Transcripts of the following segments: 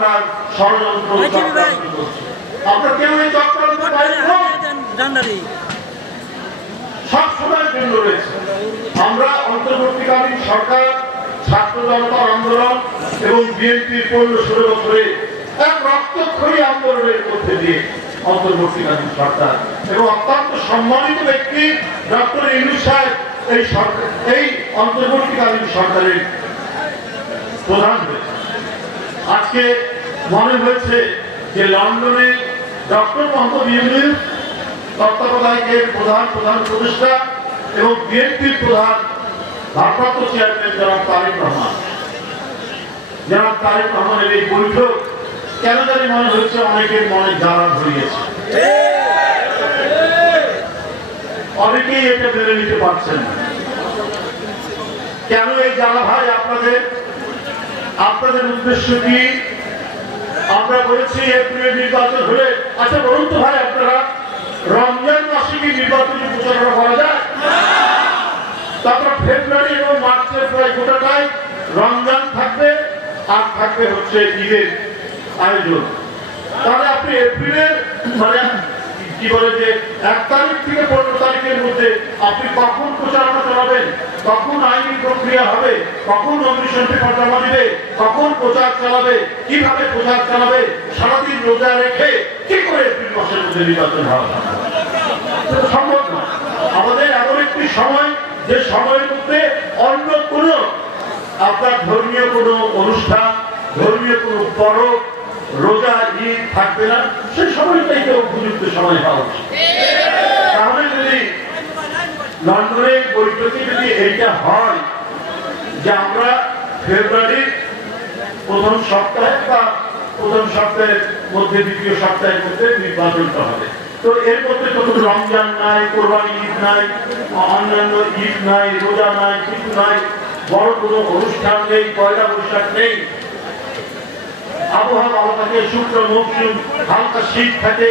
আপনার ষড়যন্ত্র। আপনার কেউ এই চক্রান্ত সব সময়ের জন্য রয়েছে। আমরা অন্তর্বর্তীকালীন সরকার ছাত্র জনতার আন্দোলন এবং বিএনপির পনেরো ষোলো বছরে এক রক্তক্ষয়ী আন্দোলনের মধ্যে দিয়ে অন্তর্বর্তীকালীন সরকার এবং অত্যন্ত সম্মানিত ব্যক্তি ডক্টর ইউনুস সাহেব এই সরকার এই অন্তর্বর্তীকালীন সরকারের প্রধান হয়েছে আজকে মনে হয়েছে যে লন্ডনে ডক্টর মোহাম্মদ ইউনুস তত্ত্বাবধায়কের প্রধান প্রধান উপদেষ্টা এবং বিএনপির প্রধান ভারপ্রাপ্ত চেয়ারম্যান জনাব তারেক রহমান। জনাব তারেক রহমানের এই বৈঠক কেন জানি মনে হচ্ছে অনেকের মনে জ্বালা ধরিয়েছে অনেকেই এটা মেনে নিতে পারছেন কেন এই জ্বালা ভাই আপনাদের আপনাদের উদ্দেশ্য কি? আমরা বলেছি এপ্রিলের নির্বাচন হলে আচ্ছা বলুন তো ভাই আপনারা, রমজান মাসে কি নির্বাচনী প্রচারণা করা যায়? তারপর ফেব্রুয়ারি এবং মার্চের প্রায় গোটাটাই রমজান থাকবে, আর থাকবে হচ্ছে ঈদের আয়োজন। তাহলে আপনি এপ্রিলের মানে কি বলে যে এক তারিখ থেকে পনেরো তারিখের মধ্যে আপনি কখন প্রচারণা চালাবেন কখন আইনি প্রক্রিয়া হবে, কখন নমিনেশন পেপার জমা দিবে, কখন প্রচার চালাবে, কীভাবে প্রচার চালাবে, সারাদিন রোজা রেখে কি করে এপ্রিল মাসের মধ্যে নির্বাচন? সেটা সম্ভব না আমাদের এমন একটি সময়, যে সময়ের মধ্যে অন্য কোনো আপনার ধর্মীয় কোনো অনুষ্ঠান, ধর্মীয় কোনো পরব রোজা, ঈদ থাকবে না সেই সময়টাই তো উপযুক্ত সময় হওয়া উচিত। তাহলে যদি লন্ডনের বৈঠকে যদি এইটা হয় যে আমরা ফেব্রুয়ারির প্রথম সপ্তাহে বা প্রথম সপ্তাহের মধ্যে, দ্বিতীয় সপ্তাহের মধ্যে নির্বাচনটা হবে। তো এর মধ্যে তো কোনো রমজান নাই, কোরবানি ঈদ নাই, অন্যান্য ঈদ নাই, রোজা নাই কিছু নাই, বড় কোনো অনুষ্ঠান নেই, পয়লা বৈশাখ নেই। আবহাওয়া ভালো থাকে শুক্র মৌসুম হালকা শীত থাকে।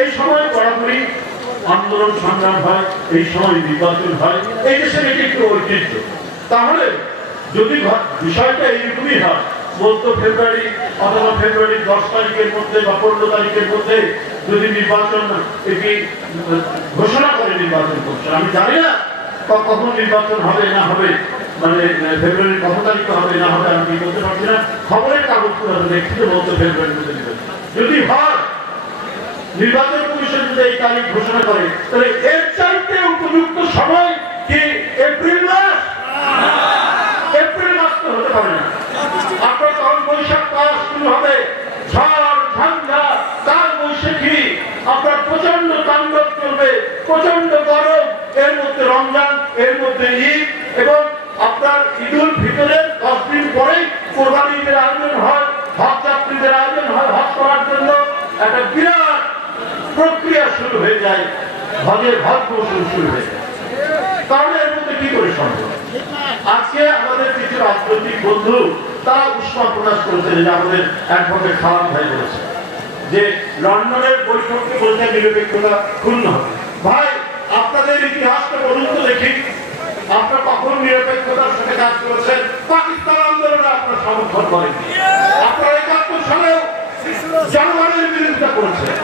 এই সময় বরাবরই আন্দোলন, সংগ্রাম হয়, এই সময় নির্বাচন হয়। এই দেশের এটি একটু ঐতিহ্য। তাহলে যদি বিষয়টা এইরকমই হয় মধ্য ফেব্রুয়ারি অথবা ফেব্রুয়ারির দশ তারিখের মধ্যে বা পনেরো তারিখের মধ্যে যদি নির্বাচন এটি ঘোষণা করে নির্বাচন করছেন আমি জানি না কখন নির্বাচন হবে না হবে। মানে ফেব্রুয়ারির কত হবে না হবে আমি বলতে পারছি না। খবরের কাগজ ফেব্রুয়ারির মধ্যে যদি হয়, নির্বাচন কমিশন যদি এই তারিখ ঘোষণা করে, তাহলে এর চাইতে উপযুক্ত সময় কি এপ্রিল মাস? এপ্রিল মাস তো হতে পারে না। আপনার তখন বৈশাখ মাস শুরু হবে। ঝড়, ঝঞ্ঝা কাল বৈশাখী। আপনার প্রচণ্ড তাণ্ডব চলবে প্রচণ্ড গরম, এর মধ্যে রমজান, এর মধ্যে ঈদ এবং আপনার ঈদুল ফিতরের দশ দিন পরেই কোরবানি ঈদের আয়োজন হয় হজ যাত্রীদের আয়োজন হয় হজ করার জন্য একটা বিরাট প্রক্রিয়া শুরু হয়ে যায় হজ মৌসুম শুরু হয়ে তাহলে এর মধ্যে কি করে সম্ভব? আজকে আমাদের কিছু রাজনৈতিক বন্ধু, তারা উষ্মা প্রকাশ করেছে যে আমাদের একভাবে খারাপ ভাই বলেছে। যে লন্ডনের বৈঠককে বলতে নিরপেক্ষতা ক্ষুণ্ণ ভাই, আপনাদের ইতিহাসটা বলুন তো দেখি। আপনারা কখন নিরপেক্ষতার সাথে কাজ করেছেন? পাকিস্তান আন্দোলনে আপনার সমর্থন করেন আপনারা একাত্তর সালেও জনগণের বিরোধিতা করেছেন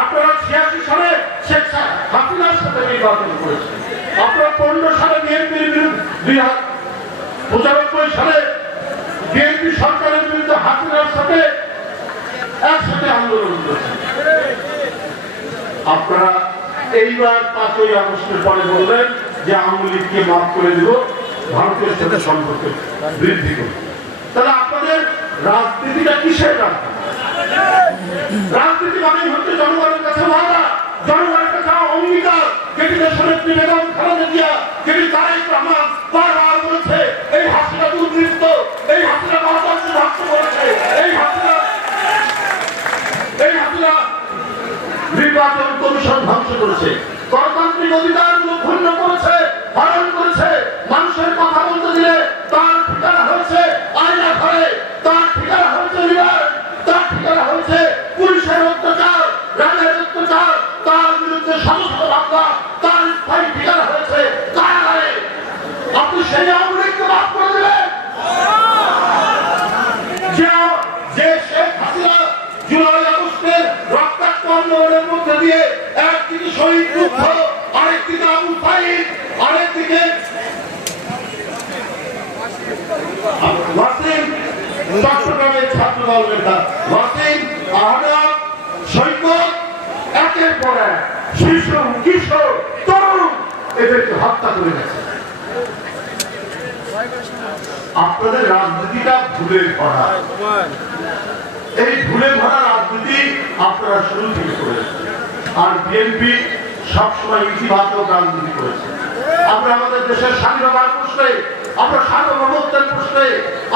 আপনারা ছিয়াশি সালে শেখ হাসিনার সাথে করেছেন আপনারা এইবার পাঁচই আগস্টের পরে বলবেন যে আওয়ামী লীগকে মাফ করে দিব, ভারতের সাথে সম্পর্ক বৃদ্ধি করব। তাহলে আপনাদের রাজনীতিটা কিসের রাজনীতি? করেছে। গণতান্ত্রিক অধিকারগুলো ক্ষুণ্ণ করেছে, হরণ করেছে। মানুষের কথা বলতে দিলে তার ঠিকানা হয়েছে আয়না ঘরে, তার ঠিকানা হয়েছে রিভার, তার ঠিকানা হয়েছে পুলিশের অত্যাচার, রাজার অত্যাচার, তার বিরুদ্ধে সমস্ত মামলা, তার স্থায়ী ঠিকানা হয়েছে কারাগারে। আপনি সেই অমরিককে মাফ করে দিলেন। যে শেখ হাসিনা জুলাই আগস্টের রক্তাক্ত আন্দোলনের মধ্যে দিয়ে আপনাদের রাজনীতিটা ভুলে ভরা। এই ভুলে ভরা রাজনীতি আপনারা শুরু থেকে করেছেন। আর বিএনপি সবসময় ইতিবাচক রাজনীতি করেছে। আমরা আমাদের দেশের স্বাধীনতার প্রশ্নে, আমরা সার্বভৌমত্বের প্রশ্নে,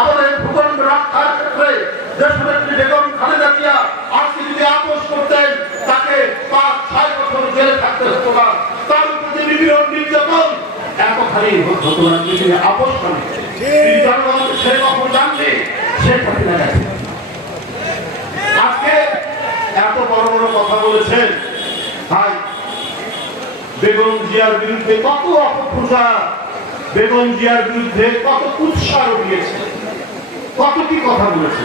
আমাদের ভূখণ্ড রক্ষার ক্ষেত্রে বেগম খালেদা জিয়া আজকে যদি আপোষ করতেন, তাকে পাঁচ, ছয় বছর জেলে থাকতে হতো না। তার প্রতি নির্যাতন। এতখানি হতো না আপোষ কখন সে গেছে আজকে এত বড় বড় কথা বলেছেন। ভাই, বেগম জিয়ার বিরুদ্ধে কত অপপ্রচার, বেগম জিয়ার বিরুদ্ধে কত উৎসাহ দিয়েছে। কত কি কথা বলেছে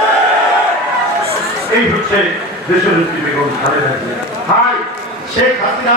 এই হচ্ছে দেশের বেগম খালেদা হাই শেখ হাসিনা